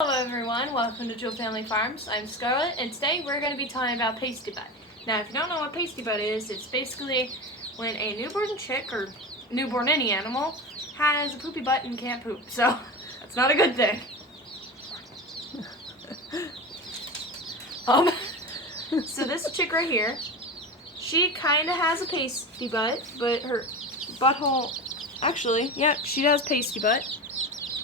Hello everyone, welcome to Jewell Family Farms. I'm Scarlett, and today we're going to be talking about pasty butt. Now, if you don't know what pasty butt is, it's basically when a newborn chick, or newborn any animal, has a poopy butt and can't poop. So, that's not a good thing. So this chick right here, she kind of has a pasty butt, but her butthole, actually, yeah, she does pasty butt.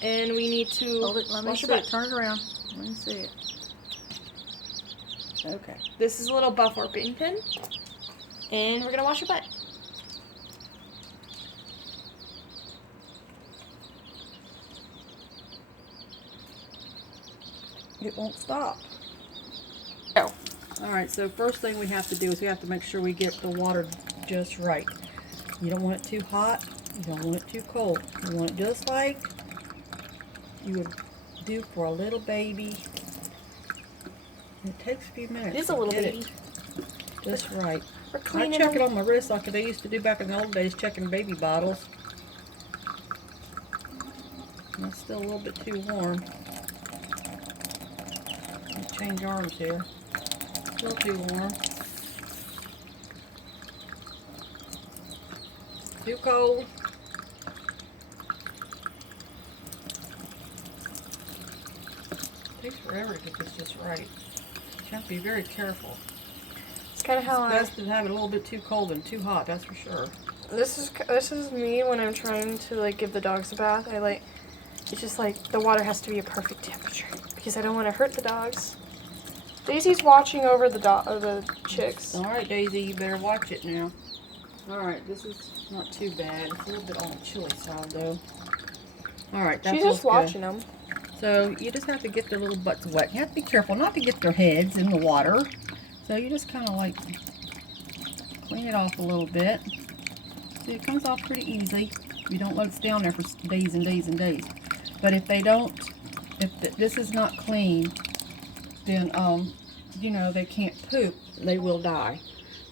And we need to hold it. Let me see it. Turn it around. Let me see it. Okay. This is a little butt warping pin, and we're gonna wash your butt. It won't stop. Oh. Alright, so first thing we have to do is we have to make sure we get the water just right. You don't want it too hot. You don't want it too cold. You want it just like you would do for a little baby. It takes a few minutes. It is a little get baby. It just right. I check it on my wrist like they used to do back in the old days, checking baby bottles. And it's still a little bit too warm. I'll change arms here. Still too warm. Too cold. It takes forever to get this just right. You have to be very careful. It's kind of how it's best to have it a little bit too cold and too hot, that's for sure. This is me when I'm trying to like give the dogs a bath. It's just like the water has to be a perfect temperature because I don't want to hurt the dogs. Daisy's watching over the chicks. All right, Daisy, you better watch it now. All right, this is not too bad. It's a little bit on the chilly side though. All right, that's she's just watching them. So you just have to get their little butts wet. You have to be careful not to get their heads in the water. So you just kind of like clean it off a little bit. See, it comes off pretty easy. You don't let it stay on there for days and days and days. But if they don't, this is not clean, then you know, they can't poop. They will die.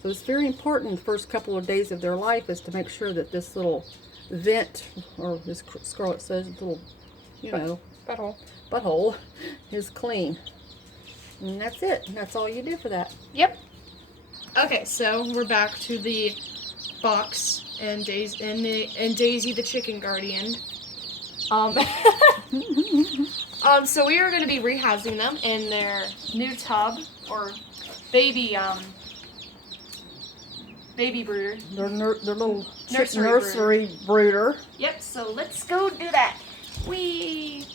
So it's very important the first couple of days of their life is to make sure that this little vent, or as Scarlett says, little, you know, butthole is clean. And that's it. That's all you do for that. Yep. Okay, so we're back to the box and Daisy the chicken guardian. So we are going to be rehousing them in their new tub or baby brooder. Their little nursery brooder. Yep. So let's go do that. Whee!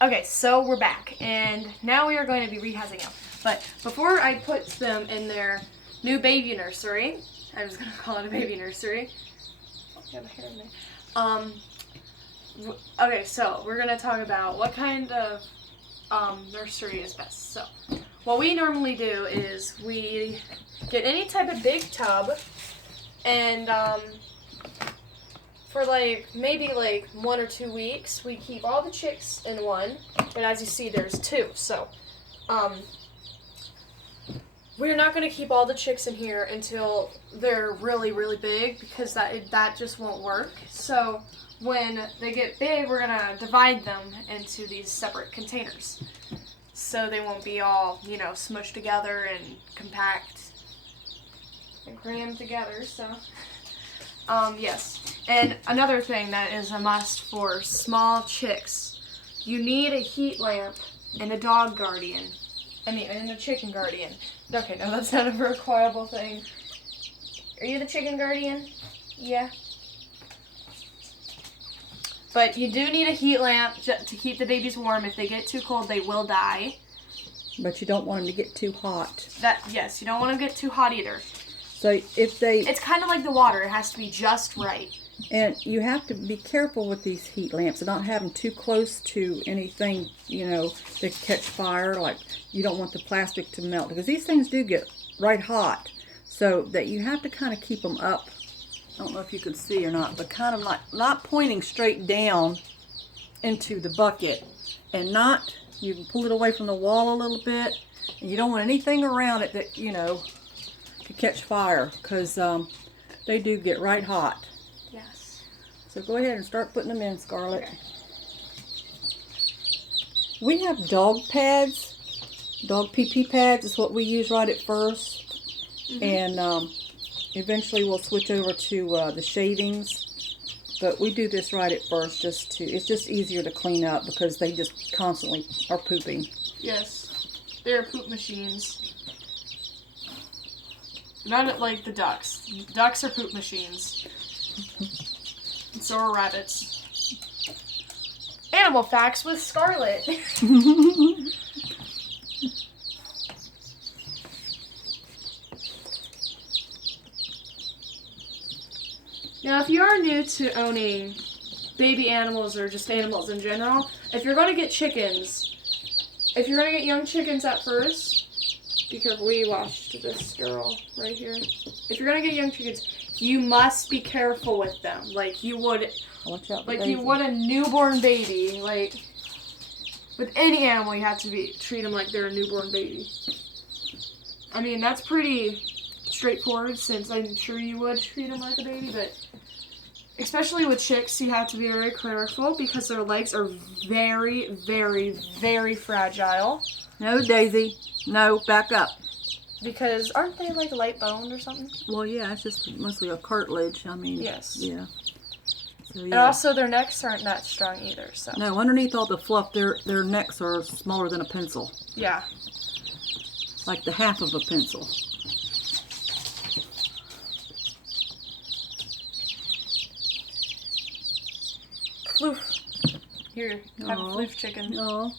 Okay, so we're back, and now we are going to be rehousing them. But before I put them in their new baby nursery, I'm just gonna call it a baby nursery. Okay, so we're gonna talk about what kind of nursery is best. So, what we normally do is we get any type of big tub, and for maybe 1 or 2 weeks, we keep all the chicks in one, and as you see, there's 2. So, we're not going to keep all the chicks in here until they're really, really big because that just won't work. So, when they get big, we're going to divide them into these separate containers. So they won't be all, you know, smushed together and compact and crammed together. So, yes. And another thing that is a must for small chicks, you need a heat lamp and a dog guardian. And a chicken guardian. Okay, no, that's not a requireable thing. Are you the chicken guardian? Yeah. But you do need a heat lamp to keep the babies warm. If they get too cold, they will die. But you don't want them to get too hot. Yes, you don't want them to get too hot either. So if they... It's kind of like the water. It has to be just right. And you have to be careful with these heat lamps and not have them too close to anything, you know, that catch fire. Like, you don't want the plastic to melt because these things do get right hot. So that you have to kind of keep them up. I don't know if you can see or not, but kind of not pointing straight down into the bucket, and not, you can pull it away from the wall a little bit, and you don't want anything around it that, you know, to catch fire because they do get right hot. Yes. So go ahead and start putting them in, Scarlett. Okay. We have dog pads. Dog pee-pee pads is what we use right at first. And eventually we'll switch over to the shavings. But we do this right at first it's just easier to clean up because they just constantly are pooping. Yes. They're poop machines. Not like the ducks. Ducks are poop machines. And so are rabbits. Animal facts with Scarlett. Now, if you are new to owning baby animals or just animals in general, if you're going to get chickens, if you're going to get young chickens at first, be careful, we watched this girl right here. If you're going to get young chickens, you must be careful with them. Like you would, you would a newborn baby. Like, with any animal, you have to treat them like they're a newborn baby. I mean, that's pretty straightforward since I'm sure you would treat them like a baby, but especially with chicks, you have to be very careful because their legs are very, very, very fragile. No, Daisy. No, back up. Because aren't they like light boned or something? Well, yeah, it's just mostly a cartilage. I mean, yes. Yeah. So, yeah. And also their necks aren't that strong either. So. No, underneath all the fluff, their necks are smaller than a pencil. Yeah. Like the half of a pencil. Floof. Here, have a floof chicken. Oh.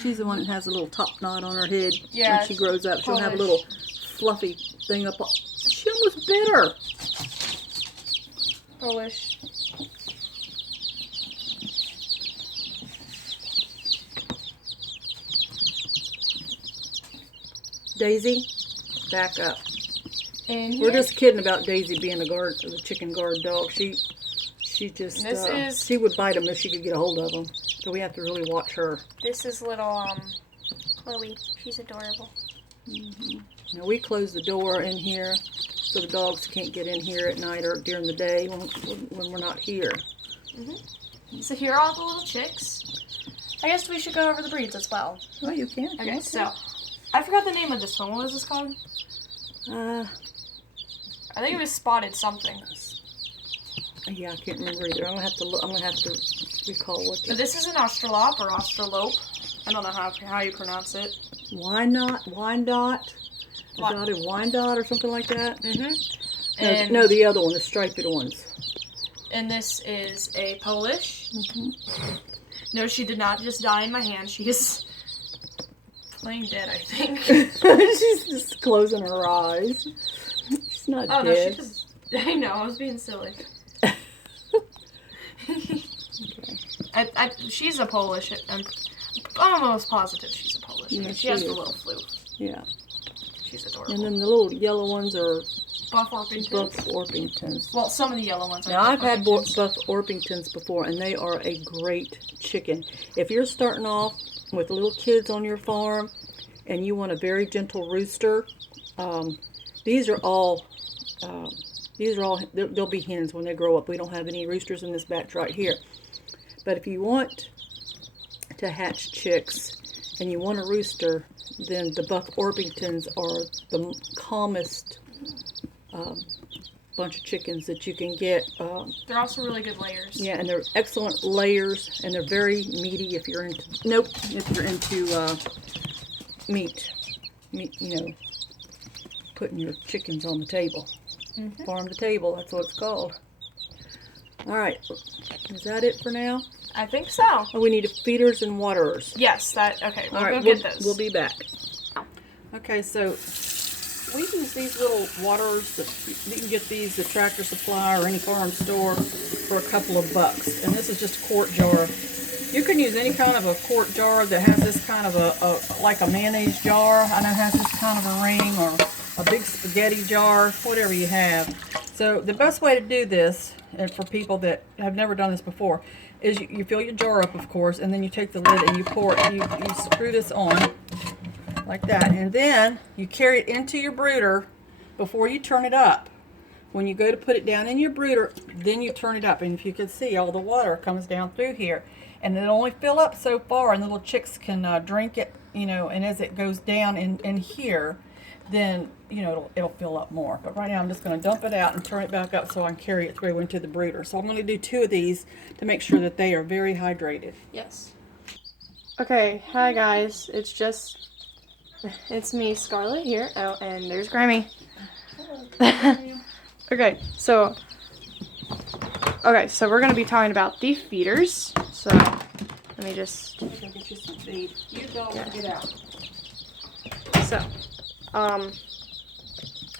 She's the one that has a little top knot on her head. Yeah. When she grows up, she'll Polish. have a little fluffy thing up. She almost bit her. Polish. Daisy, back up. And we're just kidding about Daisy being the chicken guard dog. She just she would bite them if she could get a hold of them. So we have to really watch her. This is little Chloe. She's adorable. Now we close the door in here so the dogs can't get in here at night or during the day when we're not here. So here are all the little chicks. I guess we should go over the breeds as well. Well, you can. Okay, so I forgot the name of this one. What was this called? I think it was Spotted something. Yeah, I can't remember either. I'm gonna have to look. I'm gonna have to recall what. But this is an Australop or Australope. I don't know how you pronounce it. Wyandotte, a dotted Wyandotte or something like that. And no, the other one, the striped ones. And this is a Polish. No, she did not just die in my hand. She is plain dead, I think. She's just closing her eyes. She's not dead. No, I know, I was being silly. She's a Polish. I'm almost positive she's a Polish. Yeah, she has the little flu. Yeah. She's adorable. And then the little yellow ones are Buff Orpingtons. Buff Orpingtons. Well, some of the yellow ones are now, I've had Buff Orpingtons before, and they are a great chicken. If you're starting off with little kids on your farm, and you want a very gentle rooster, these are all, they'll be hens when they grow up. We don't have any roosters in this batch right here. But if you want to hatch chicks and you want a rooster, then the Buff Orpingtons are the calmest bunch of chickens that you can get. They're also really good layers. Yeah, and they're excellent layers, and they're very meaty if you're into, if you're into meat, you know, putting your chickens on the table. Farm to table, that's what it's called. All right, is that it for now? I think so. Oh, we need feeders and waterers. Yes, okay, we'll go get those. We'll be back. Okay, so we use these little waterers that you can get these at Tractor Supply or any farm store for a couple of bucks. And this is just a quart jar. You can use any kind of a quart jar that has this kind of a like a mayonnaise jar. I know it has this kind of a ring, or a big spaghetti jar, whatever you have. So the best way to do this, and for people that have never done this before, is you fill your jar up, of course, and then you take the lid and you pour it. You screw this on like that, and then you carry it into your brooder before you turn it up. when you go to put it down in your brooder, then you turn it up. And if you can see, all the water comes down through here. And it'll only fill up so far, and the little chicks can drink it, you know, and as it goes down in here, then, you know, it'll fill up more. But right now I'm just going to dump it out and turn it back up so I can carry it through into the brooder. So I'm going to do 2 of these to make sure that they are very hydrated. Yes. Okay, hi guys. It's me, Scarlett, here. Oh, and there's Grammy. Okay, so we're going to be talking about the feeders. So, let me just... I'm going to get you some feed. You don't get out. So,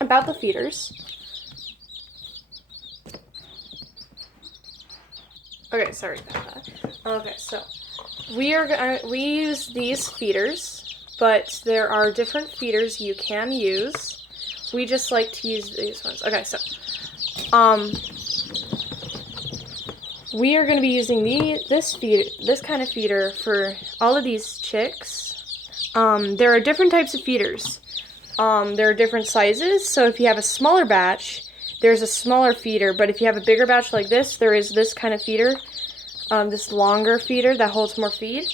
about the feeders. Okay, sorry about that. Okay, so we use these feeders, but there are different feeders you can use. We just like to use these ones. Okay, so we are going to be using this kind of feeder for all of these chicks. There are different types of feeders. There are different sizes, so if you have a smaller batch, there's a smaller feeder, but if you have a bigger batch like this, there is this kind of feeder, this longer feeder that holds more feed,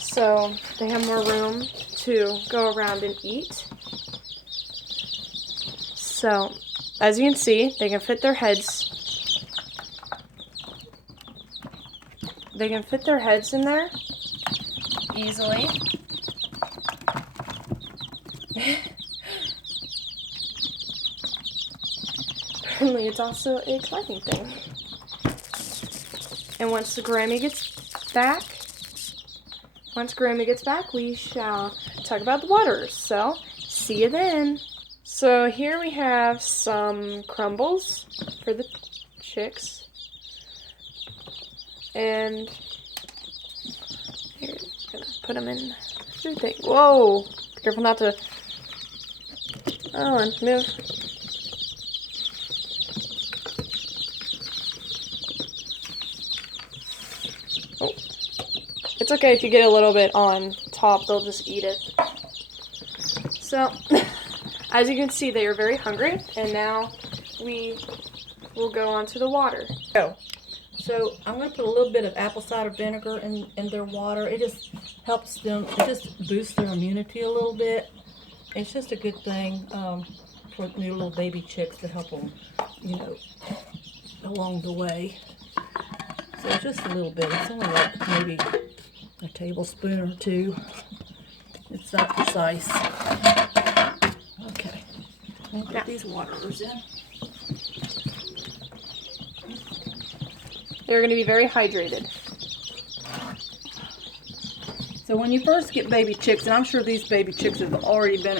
so they have more room to go around and eat. So, as you can see, they can fit their heads. They can fit their heads in there easily. Apparently it's also an exciting thing. And once Grammy gets back, we shall talk about the waters. So, see you then. So here we have some crumbles for the chicks. And here, I'm gonna put them in the thing. Whoa! Careful not to... Oh, and move. Oh. It's okay if you get a little bit on top, they'll just eat it. So, as you can see, they are very hungry, and now we will go on to the water. So I'm going to put a little bit of apple cider vinegar in their water. It just helps them, it just boosts their immunity a little bit. It's just a good thing for new little baby chicks to help them, you know, along the way. So just a little bit. It's only like maybe a tablespoon or 2. It's not precise. Okay. I'll put these waterers in. They're going to be very hydrated. So when you first get baby chicks, and I'm sure these baby chicks have already been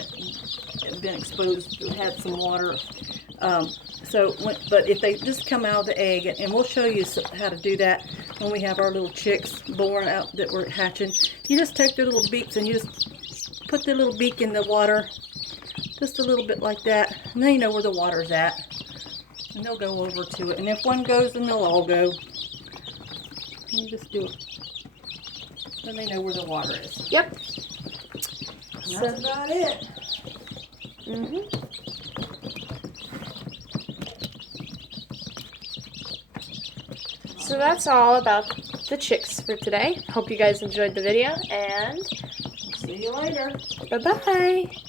exposed, had some water. But if they just come out of the egg, and we'll show you how to do that when we have our little chicks born out that we're hatching. You just take their little beaks and you just put their little beak in the water, just a little bit like that, and then you know where the water's at, and they'll go over to it. And if one goes, then they'll all go. And you just do it. Then they know where the water is. Yep. And that's about it. So that's all about the chicks for today. Hope you guys enjoyed the video, and See you later. bye-bye.